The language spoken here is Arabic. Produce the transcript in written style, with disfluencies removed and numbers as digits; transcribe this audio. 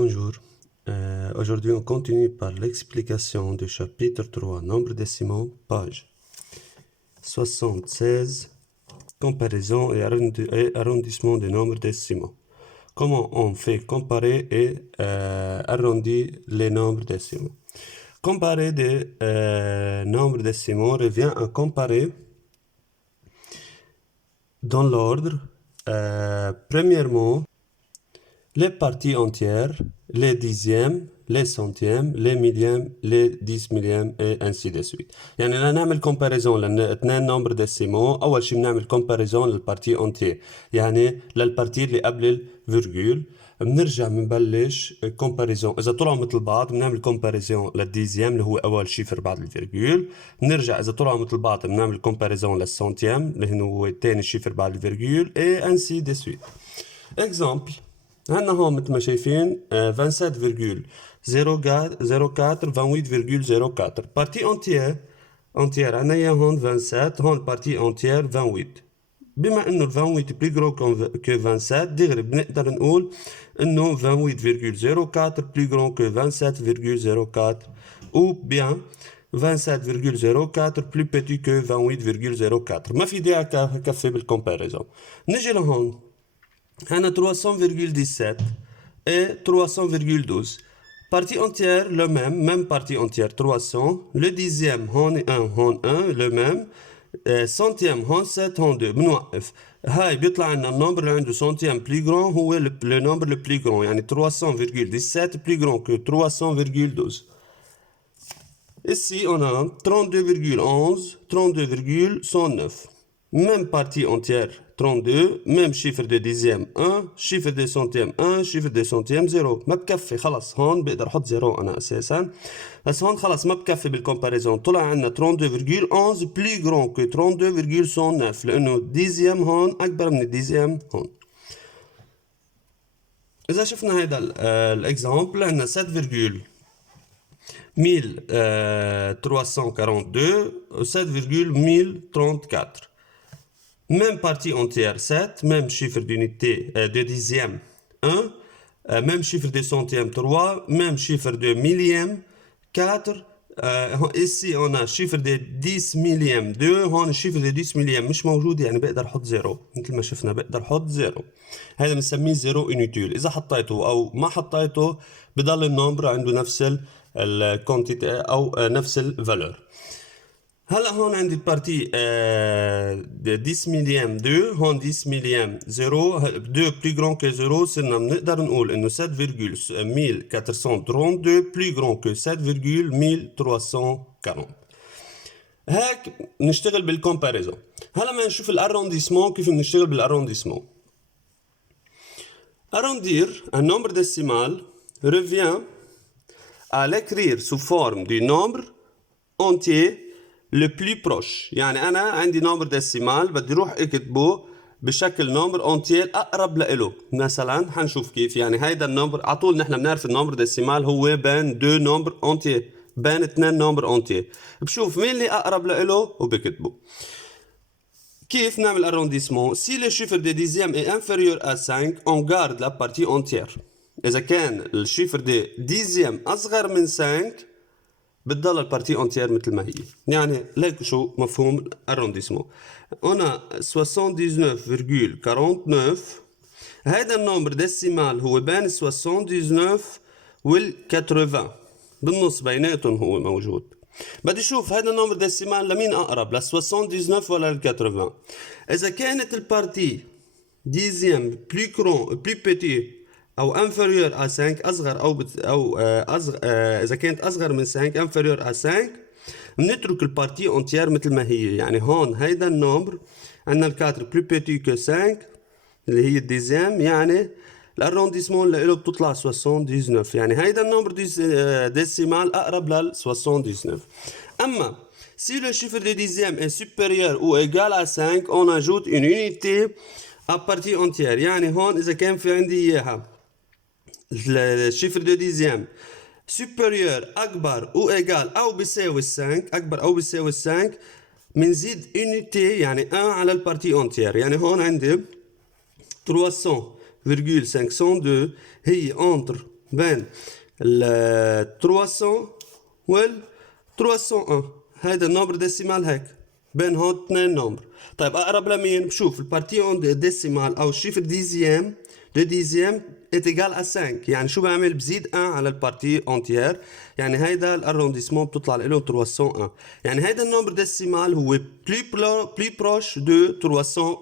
Bonjour. Aujourd'hui, on continue par l'explication du chapitre 3, nombre décimaux, page 76, comparaison et arrondissement des nombres décimaux. Comment on fait comparer et arrondir les nombres décimaux? Comparer des nombres décimaux revient à comparer dans l'ordre, premièrement, les parties entières, les dixièmes, les centièmes, les millièmes, les 10 millièmes et ainsi de suite. يعني لنعمل comparaison لاثنين نمبر ديسيمو أول شيء بنعمل comparaison للبارتي entier يعني للبارتي اللي قبل الفيرجول بنرجع بنبلش comparaison إذا طلعوا مثل بعض بنعمل comparaison للديزيام اللي هو أول شيفر بعد الفيرجول بنرجع إذا طلعوا مثل بعض بنعمل comparaison للسنتيام اللي هو تاني شيفر بعد الفيرجول et ainsi de suite. Exemple. عندنا هون مثل ما شايفين 27,04 28,04 بارتي انتيير عندنا اياها هون 27 هون بارتي انتيير 28 بما انه ال 28 بلي غرو كو 27 دغري بنقدر نقول انه 28,04 بلي غرو كو 27,04 ou bien 27,04 plus petit que 28,04 ما في داعي كفي بالكومباريزون. نجي لهون عندنا 300,17 et 300,12. Partie entière, le même partie entière, 300. Le dixième, هون 1, le même. Centième, هون 7, هون 2. بنوقف. هاي بيطلع لنا النمبر اللي عنده centième plus grand هو le nombre le plus grand. يعني 300,17 plus grand que 300,12. Ici, on a 32,11, 32,109. Même partie entière 32, même chiffre de dixième 1, chiffre de centième 1, chiffre de centième 0. ما بكفي خلص هون بقدر احط 0 انا اساسا بس هون خلص ما بكفي بالكومباريزون طلع عندنا 32,11 plus grand que 32,109 لانه dixième هون اكبر من الديزيام هون. اذا شفنا هيدا الاكزامبل عندنا 7,1342 و 7,1034. Même partie entière 7, même chiffre d'unité de dixième 1, même chiffre de centième 3, même chiffre de millième 4. Ici on a chiffre de 10 millième 2, هون chiffre de 10 millième مش موجود يعني بقدر احط 0 مثل ما شفنا بقدر احط 0. هذا بنسميه 0 inutile. اذا حطيته او ما حطيته بضل النمبر عنده نفس الكونتيتي او نفس الفالور. هلا هون عندي البارتي 10 مليام 2 هون 10 مليام 0 2 بلي غران كو 0 صرنا بنقدر نقول انه 7,1432 بلي غران كو 7,1340. هيك نشتغل بالكومباريزون. هلا ما نشوف الارونديسمون كيف بنشتغل بالارونديسمون. Arrondir un nombre décimal revient à l'écrire sous forme du nombre entier le plus proche. يعني أنا عندي نمبر ديسيمال بدي روح اكتبه بشكل نمبر اونتير أقرب له. مثلا حنشوف كيف يعني هيدا النمبر على طول نحن بنعرف النمبر ديسيمال هو بين دو نمبر اونتير بين اثنين نمبر اونتير. بشوف مين اللي أقرب له وبكتبه. كيف نعمل arrondissement? Si le chiffre de dixième est inférieur à 5, on garde la partie entière. إذا كان الشيفر دي dixième أصغر من 5 بتضل البارتي entière مثل ما هي. يعني ليك شو مفهوم arrondissement. On a 79,49. هذا النمبر ديسيمال هو بين 79 وال 80 بالنص بيناتهم هو موجود. بدي اشوف هذا النمبر ديسيمال لمين اقرب ل 79 ولا ل 80. اذا كانت البارتي ديزيام بلي كرون بلي بيتي او انفيريور ا 5 اصغر او اذا كانت اصغر من 5 انفيريور ا 5 بنترك البارتي اونتيير مثل ما هي. يعني هون هيدا النمبر عندنا ال 4 بلي بيتي كو 5 اللي هي الديزيام يعني الاررونديسمون اللي له بتطلع 79. يعني هيدا النمبر ديسيمال اقرب لل 79. اما si le chiffre de dixième est supérieur ou égal à 5 on ajoute une unité à partie entière. يعني هون اذا كان في عندي اياها الشيفر دو ديزيام supérieur اكبر او égal او بيساوي 5 اكبر او بيساوي 5 بنزيد unité يعني 1 على البارتي entière. يعني هون عندي 300,502 هي entre بين ال 300 وال 301. هيدا النمبر ديسيمال هيك بين هون اثنين نمبر. طيب اقرب لمين؟ بشوف البارتي اون ديسيمال او الشيفر ديزيام دو ديزيام est égal à 5. يعني شو بعمل؟ بزيد 1 على البارتي اونتيير. يعني هيدا الارونديسمون بتطلع له 301. يعني هيدا النمبر ديسيمال هو بلي بروش دو 301.